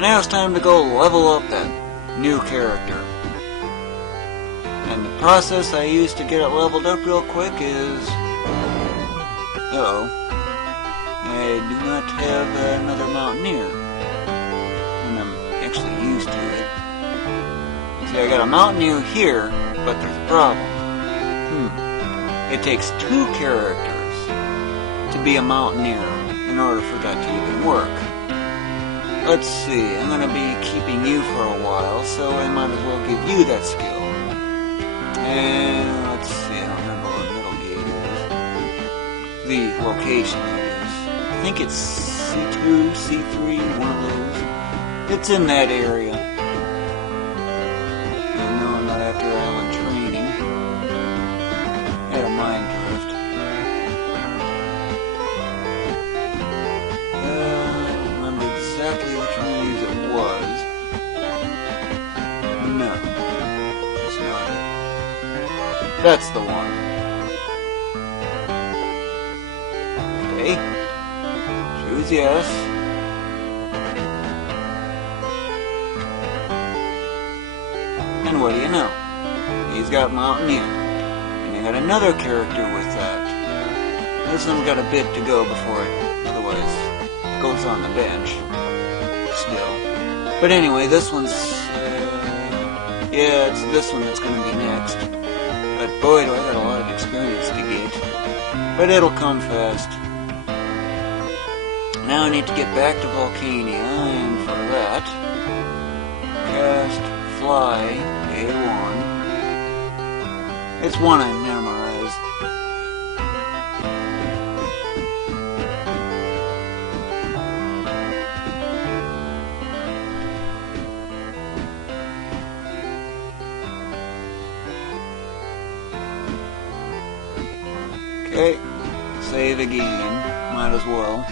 now it's time to go level up that new character. And the process I use to get it leveled up real quick is... Uh-oh. I do not have another Mountaineer. And I'm actually used to it. See, I got a Mountaineer here, but there's a problem. It takes 2 characters to be a Mountaineer in order for that to even work. Let's see, I'm going to be keeping you for a while, so I might as well give you that skill. And let's see, I don't remember what middle gate is. The location it is. I think it's C2, C3, one of those. It's in that area. I know I'm not after island training. Had a mind drift. I don't remember exactly which one of these it was. No. That's not it. That's the one. Okay. Choose yes. And what do you know? He's got Mountaineer. And you got another character with that. This one's got a bit to go before it, otherwise, goes on the bench. Still. But anyway, this one's... yeah, it's this one that's going to be next. But boy, do I got a lot of experience to get. But it'll come fast. Now I need to get back to Volcania, and for that, cast Fly A1. It's one I memorized. Okay, save again, might as well.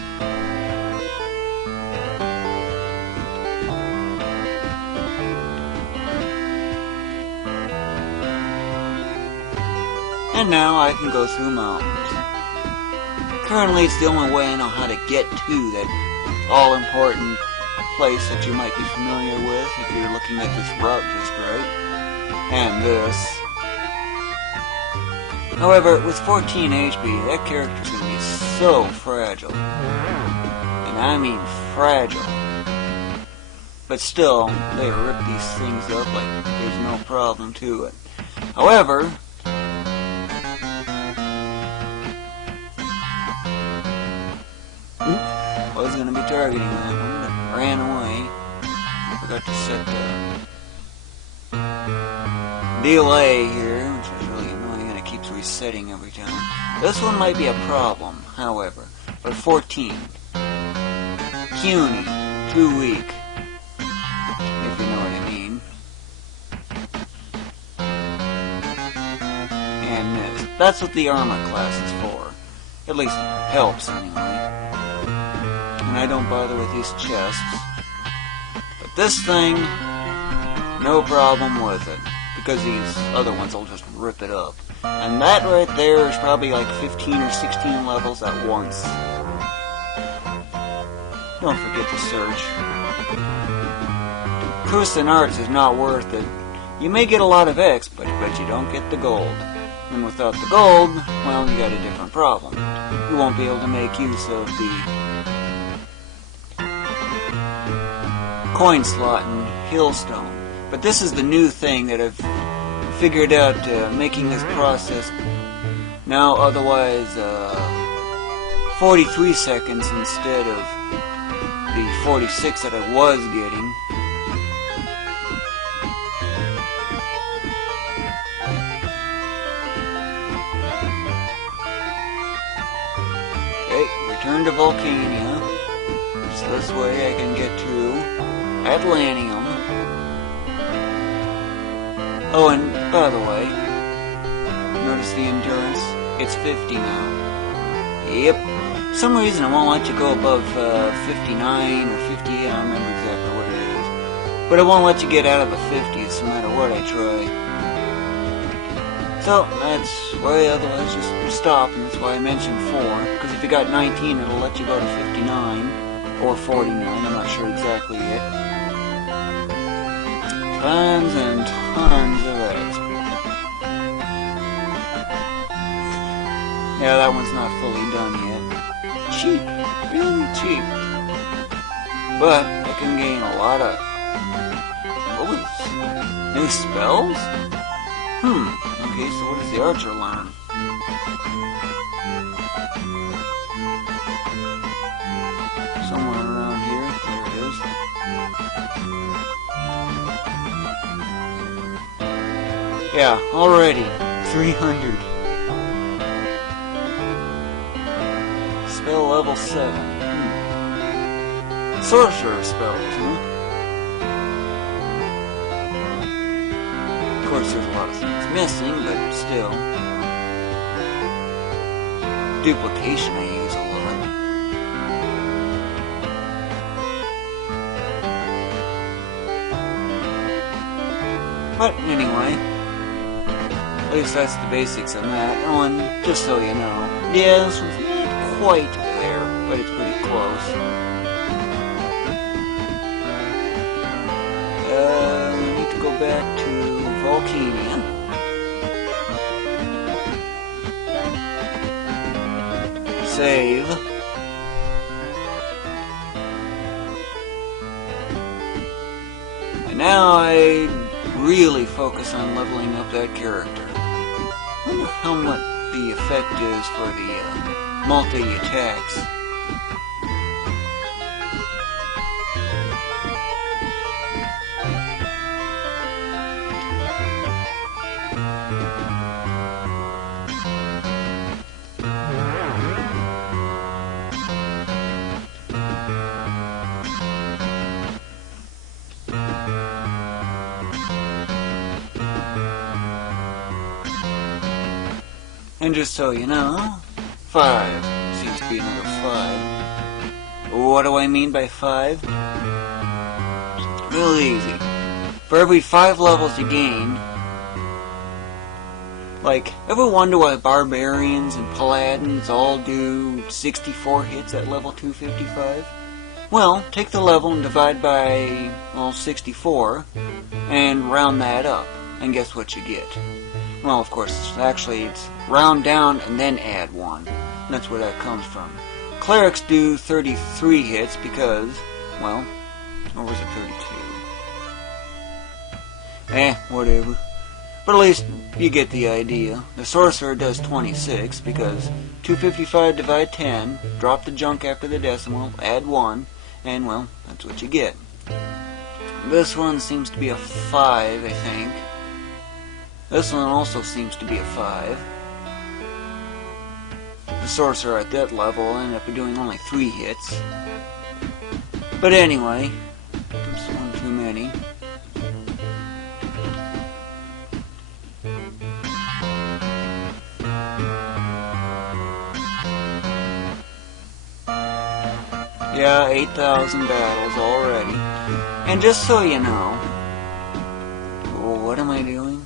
And now I can go through mountains. Currently it's the only way I know how to get to that all-important place that you might be familiar with if you're looking at this route just right. And this. However, with 14 HP, that character's going to be so fragile. And I mean fragile. But still, they rip these things up like there's no problem to it. However, I was going to be targeting that one, but ran away. I forgot to set the delay here, which is really annoying, and it keeps resetting every time. This one might be a problem, however. But 14. Puny. Too weak. If you know what I mean. And missed. That's what the armor class is for. At least it helps, anyway. And I don't bother with these chests. But this thing, no problem with it. Because these other ones will just rip it up. And that right there is probably like 15 or 16 levels at once. Don't forget to search. Cruising Arts is not worth it. You may get a lot of X, but you don't get the gold. And without the gold, well, you got a different problem. You won't be able to make use of the coin slot in Hillstone. But this is the new thing that I've figured out, making this process now otherwise 43 seconds instead of the 46 that I was getting. Okay, return to Volcania. So this way I can get to Atlantium. Oh, and by the way, notice the endurance? It's 50 now. Yep. For some reason it won't let you go above 59 or 58, I don't remember exactly what it is. But it won't let you get out of the 50s no matter what I try. So, that's why otherwise just stop, and that's why I mentioned 4. Because if you got 19, it'll let you go to 59, or 49, I'm not sure exactly yet. Tons and tons of XP. Yeah, that one's not fully done yet. Cheap. Really cheap. But I can gain a lot of... What was this? New spells? Okay, so what does the archer learn? Somewhere around here. There it is. Yeah, already. 300. Spell level 7. Sorcerer spells, huh? Of course, there's a lot of things missing, but still. Duplication I use a lot. But anyway, at least that's the basics of that. Oh, and just so you know, yeah, this one's not quite there, but it's pretty close. I need to go back to Volcania. Save. And now I really focus on leveling up that character. I wonder how much the effect is for the multi-attacks. And just so you know, 5 seems to be another 5. What do I mean by 5? Real easy. For every 5 levels you gain, like, ever wonder why barbarians and paladins all do 64 hits at level 255? Well, take the level and divide by, well, 64, and round that up, and guess what you get? Well, of course, actually, it's round down and then add 1. That's where that comes from. Clerics do 33 hits because, well, or was it 32? Whatever. But at least you get the idea. The sorcerer does 26 because 255 divide 10, drop the junk after the decimal, add 1, and, well, that's what you get. This one seems to be a 5, I think. This one also seems to be a 5. The sorcerer at that level ended up doing only 3 hits. But anyway, that's one too many. Yeah, 8,000 battles already. And just so you know, what am I doing?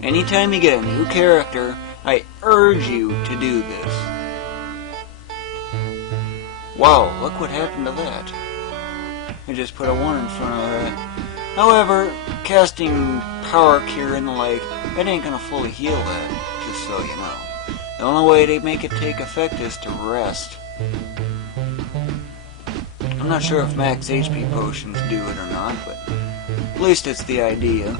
Anytime you get a new character, I urge you to do this. Wow, look what happened to that. I just put a 1 in front of that. However, casting power cure and the like, it ain't gonna fully heal that, just so you know. The only way to make it take effect is to rest. I'm not sure if max HP potions do it or not, but at least it's the idea.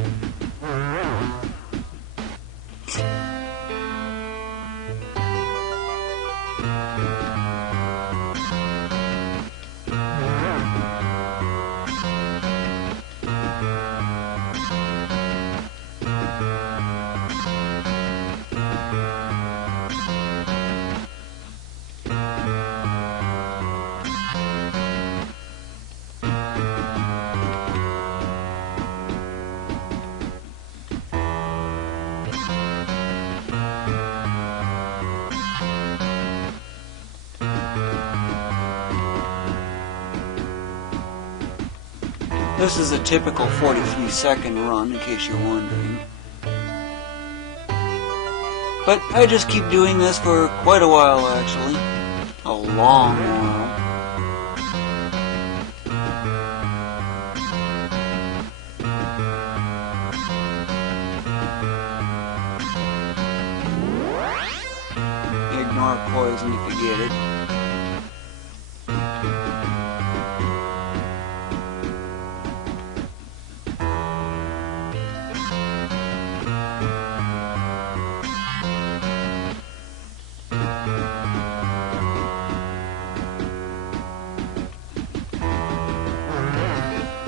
This is a typical 43-second run, in case you're wondering. But I just keep doing this for quite a while, actually. A long while. more poison if you get it.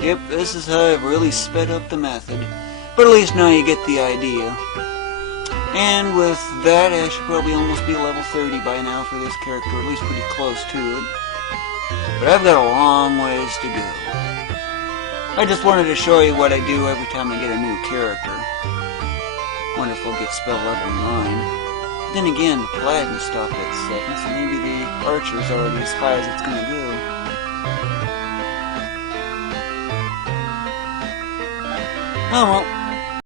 Yep, this is how I've really sped up the method. But at least now you get the idea. And with that, I should probably almost be level 30 by now for this character, at least pretty close to it. But I've got a long ways to go. I just wanted to show you what I do every time I get a new character. Wonder if we'll get spell level 9. But then again, the Paladin stopped at 7, so maybe the Archer's already as high as it's gonna go. Oh well.